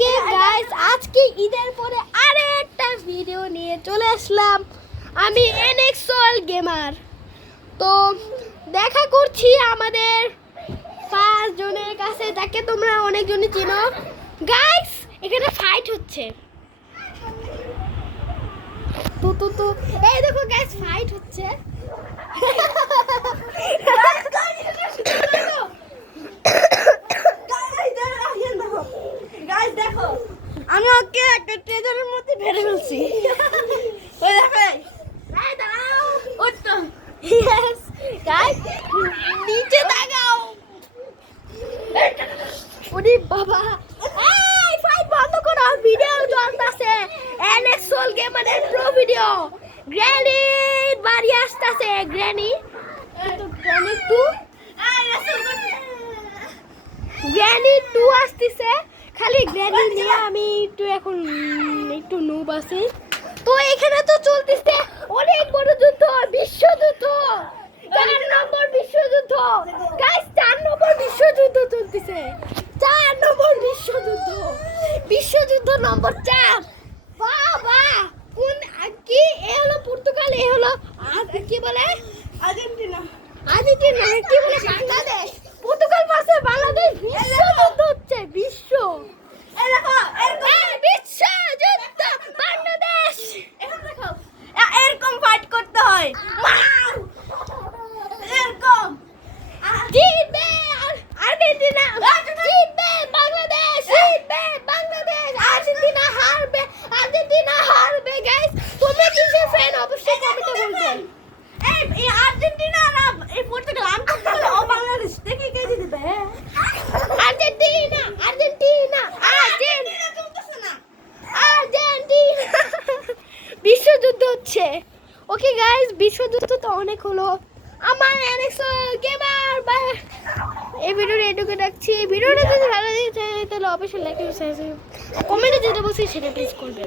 কে guys আজকে ঈদের পরে আরেকটা ভিডিও নিয়ে চলে আসলাম। আমি এনএক্সল গেমার। তো দেখা করছি আমাদের 5 জনের কাছে, যাকে তোমরা অনেকজনই চিনো। গাইস এখানে ফাইট হচ্ছে। তো এই দেখো গাইস ফাইট হচ্ছে। দেখো আমি ওকে একটা ট্রেজারের মধ্যে ভেড়ে ফেলছি। ওই দেখো ইয়েস গাইস নিচে তাকাও। ওরে বাবা এই ফাইট বন্ধ করো, ভিডিও চলতেছে। এনএক্সল গেমারের প্রো ভিডিও। গ্র্যানি বাড়ি আসতেছে। গ্র্যানি তো গ্র্যানি 2 গ্র্যানি 2 আসতেছে। খালি গ্র্যানি নিয়ে আমি এখন একটু নুব আছি। তো এখানে তো চলতেছে অনেক বড় যুদ্ধ, বিশ্বযুদ্ধ। 4 নম্বর বিশ্বযুদ্ধ গাইস, 4 নম্বর বিশ্বযুদ্ধ চলতেছে। 4 নম্বর বিশ্বযুদ্ধ, বিশ্বযুদ্ধ নম্বর 4। বাবা কোন কি এ হলো পর্তুগাল, এ হলো কি বলে আর্জেন্টিনা। আর্জেন্টিনা কি বলে বাংলাদেশ। পর্তুগাল পাশে বাংলাদেশ। বিশ্বযুদ্ধ হচ্ছে, বিশ্ব বিশ্বযুদ্ধ বাংলাদেশ। এখন দেখো এরকম ফাইট করতে হয়, এরকম জিতবে আর্জেন্টিনা, জিতবে বাংলাদেশ, জিতবে বাংলাদেশ। আর্জেন্টিনা হারবে, আর্জেন্টিনা হারবে। গাইস তোমরা কিসের ফ্যান অবশ্যই কমেন্টে বলবেন। এই আর্জেন্টিনা না এই পর্তুগাল আমি তো বলে ও বাংলাদেশ দেখি কে জিতবে। আর্জেন্টিনা আর্জেন্টিনা আর্জেন্টিনা চলতেছে না, আর্জেন্টিনা। বিশ্বযুদ্ধ হচ্ছে। ওকে গাইস বিশ্বযুদ্ধ তো অনেক হলো। আমার এনএক্সল গেমার এই ভিডিওটা এটুকু রাখছি। ভিডিওটা যদি ভালো লাগে তাহলে অবশ্যই লাইক এবং সাবস্ক্রাইব, কমেন্টে যেটা বলছি সেটা প্লিজ করবেন।